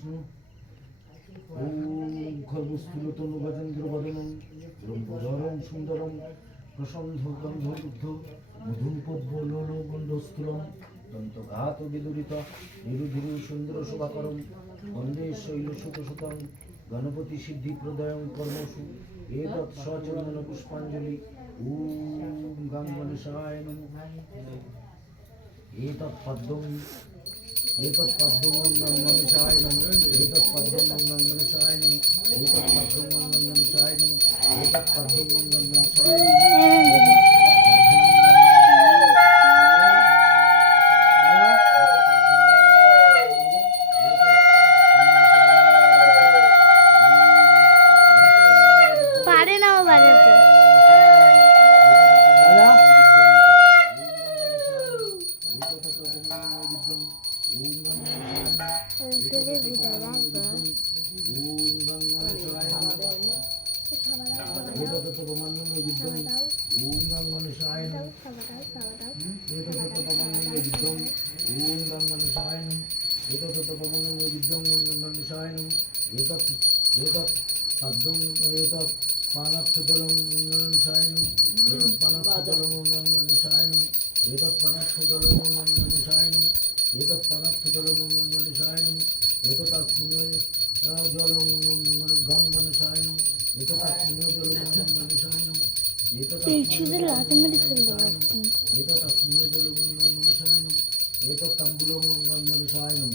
বিষ্ণু। ওম খর্বস্থূলতনু গজেন্দ্রবদনম ব্রহ্মধরম সুন্দরম প্রসন্ধ গন্ধযুদ্ধ মধুম পদ্মলোলগন্ধস্থূলম দন্তঘাত বিদুরিত নিরুধিরু সুন্দর শোভাকরম বন্দে শৈলসুতসুতং গণপতি সিদ্ধিপ্রদয়ং কর্মসু এতৎ সচন্দন পুষ্পাঞ্জলি ওম গং গণেশায় নমঃ। এতৎ পদ্মং গং গণেশায় নমঃ। এতৎ পদ্মং গং গণেশায় নমঃ। এতৎ পদ্মং গং গণেশায় নমঃ। এতৎ পদ্মং গং গণেশায় নমঃ। পারে না ও বাজাতে। পানার্থজলং গঙ্গানিশায়নম এতৎ পানার্থজলং গঙ্গানিশায়নম এতৎ পানার্থজলং গঙ্গানিশায়নম এতৎ পানার্থজলং গঙ্গানিশায়নম এতদাস্মিন জলং গঙ্গানিশায়নম এতদাস্মিন জলং গঙ্গানিশায়নম শুধু লাথি মেরে ফেলতে এতদাস্মিন জলং গঙ্গানিশায়নম এতৎ তাম্বুলং গঙ্গানিশায়নম।